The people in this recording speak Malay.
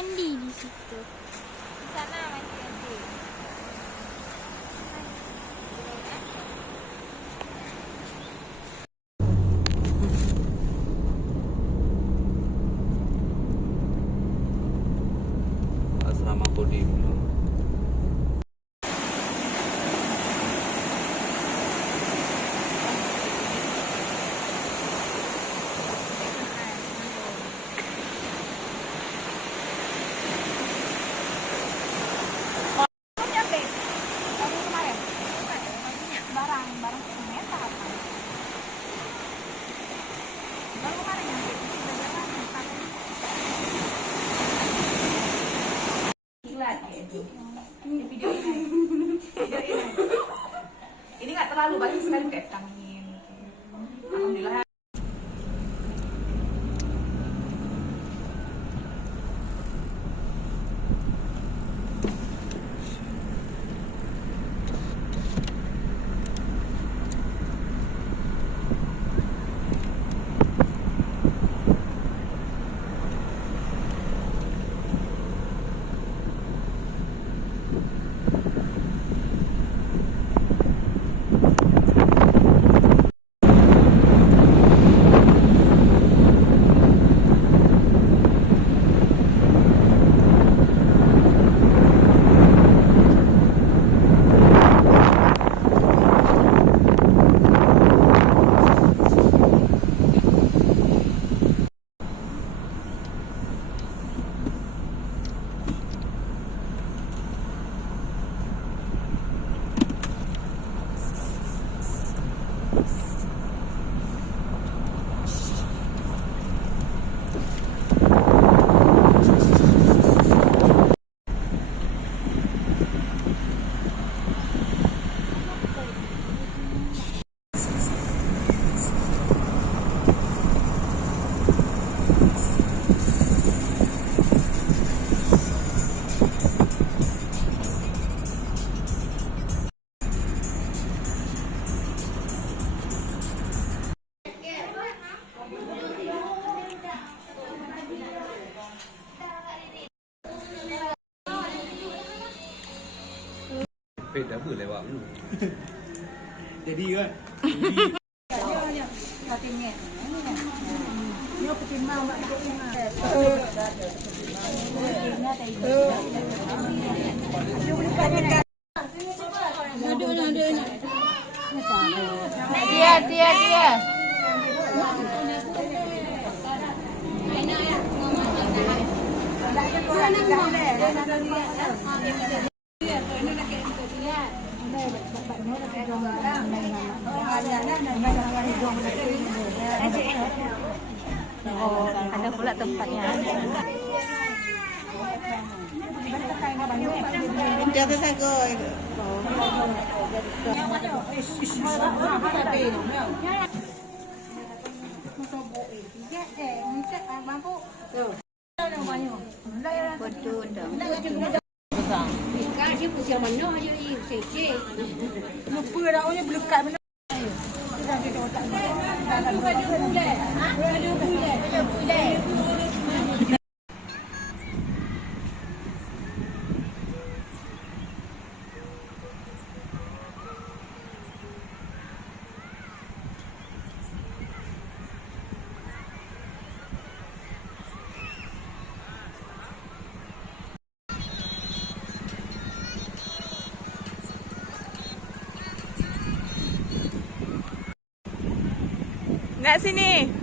mandi di situ. Di sana mandi nanti. Asrama Kodim. Barang kereta apa? Baru kemarin nyampe di jalan Kilat ya itu. Ini video ini. Video ini. Ini nggak terlalu banyak sekali kayak vitamin. Alhamdulillah. Beda boleh Wak. Jadi kan. Dia. Oh, ada pula tempatnya. Jangan sakit. Lupa dah orang belekat benar. Ada bulan. Nak sini.